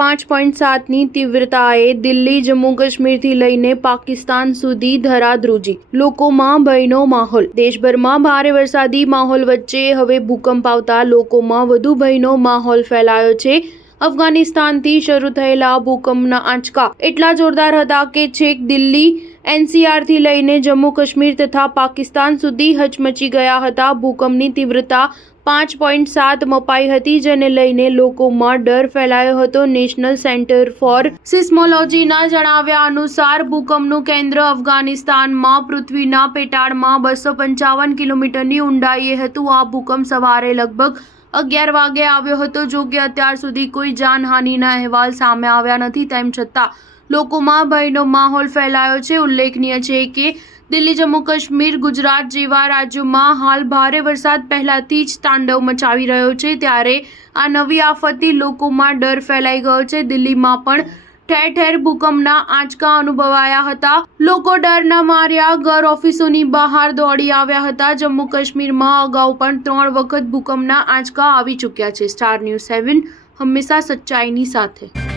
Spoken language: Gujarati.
5.7ની તીવ્રતાએ દિલ્હી, જમ્મુ કાશ્મીરથી લઈને પાકિસ્તાન સુધી ધરાધ્રુજી. લોકોમાં ભયનો માહોલ. દેશભરમાં ભારે વરસાદી માહોલ વચ્ચે હવે ભૂકંપ આવતા લોકોમાં વધુ ભયનો માહોલ ફેલાયો છે. અફઘાનિસ્તાનથી શરૂ થયેલા ભૂકંપના આંચકા એટલા જોરદાર હતા કે છેક દિલ્હી, NCRથી લઈને જમ્મુ કાશ્મીર તથા પાકિસ્તાન સુધી હચમચી ગયા હતા. ભૂકંપની તીવ્રતા 5.7 મપાઈ હતી, જેને લઈને લોકોમાં ડર ફેલાયો હતો. નેશનલ સેન્ટર ફોર સિસ્મોલોજીના જણાવ્યા અનુસાર ભૂકંપનું કેન્દ્ર અફઘાનિસ્તાનમાં પૃથ્વીના પેટાળમાં 255 કિલોમીટરની ઊંડાઈએ હતું. આ ભૂકંપ સવારે લગભગ 11 વાગે આવ્યો હતો. જો કે અત્યાર સુધી કોઈ જાનહાનિના અહેવાલ સામે આવ્યા નથી. તેમ છતાં લોકોમાં ભયનો માહોલ ફેલાયો છે. ઉલ્લેખનીય છે કે દિલ્હી, જમ્મુ કાશ્મીર, ગુજરાત જેવા રાજ્યોમાં હાલ ભારે વરસાદ પહેલાથી જ તાંડવ મચાવી રહ્યો છે. ત્યારે આ નવી આફતથી લોકોમાં ડર ફેલાઈ ગયો છે. દિલ્હીમાં પણ ઠેર ઠેર ભૂકંપના આંચકા અનુભવાયા હતા. લોકો ડરના માર્યા ઘર, ઓફિસોની બહાર દોડી આવ્યા હતા. જમ્મુ કાશ્મીરમાં અગાઉ પણ 3 વખત ભૂકંપના આંચકા આવી ચૂક્યા છે. સ્ટાર ન્યૂઝ 7 હંમેશા સચ્ચાઈની સાથે.